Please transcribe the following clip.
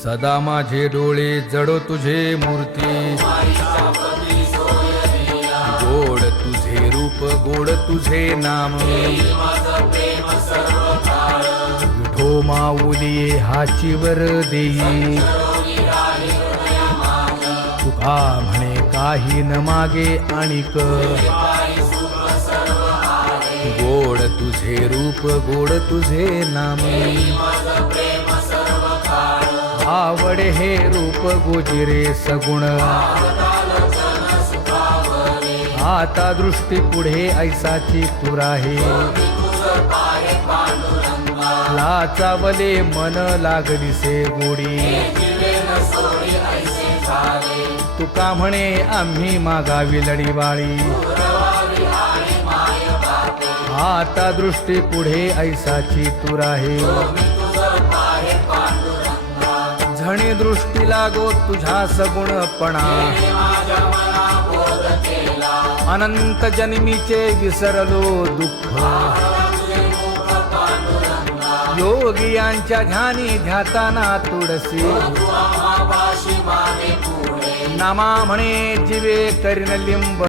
सदा माझे डोळे जडो तुझे मूर्ती, गोड तुझे रूप गोड तुझे नाम, विठो माऊली हाची वर देई, तुका म्हणे काही न मागे आणिक, गोड तुझे रूप गोड तुझे नाम, आवडे हे रूप गोजिरे सगुण, आता दृष्टी पुढे ऐसाची तू राहे, लाचावले मन लागलीसे गोडी, तुका म्हणे आम्ही मागावी लढीवाळी, आता दृष्टी पुढे ऐसाची तू राहे, झणी दृष्टी लागो तुझ्या सगुणपणा, अनंत जन्मीचे विसरलो दुःख, योगियांच्या ध्यानी ध्याताना तुळसी, नामा म्हणे जीवे करीन लिंब